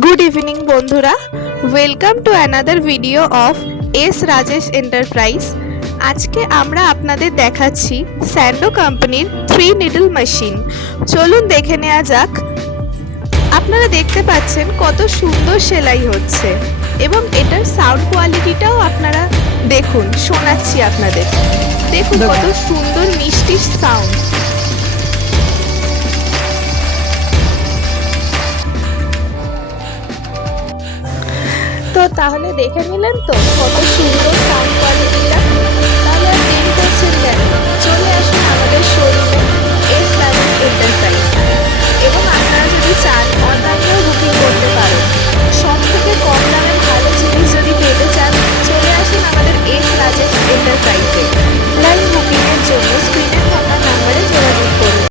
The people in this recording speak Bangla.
গুড ইভিনিং বন্ধুরা, welcome to another video of S Rajesh enterprise. আজকে আমরা আপনাদের দেখাচ্ছি স্যান্ডো কোম্পানির 3 নিডল মেশিন। চলুন দেখে নেওয়া যাক। আপনারা দেখতে পাচ্ছেন কত সুন্দর সেলাই হচ্ছে এবং এটার সাউন্ড কোয়ালিটিটাও আপনারা দেখুন, শোনাচ্ছি আপনাদের। দেখুন কত সুন্দর মিষ্টি সাউন্ড। তো তাহলে দেখে নিলেন তো কত সুন্দর সাউন্ড কোয়ালিটিটা। তাহলে আর দেরি করছেন কেন, চলে আসুন আমাদের শোরুমে এস রাজেশ এন্টারপ্রাইজ। এবং আপনারা যদি চান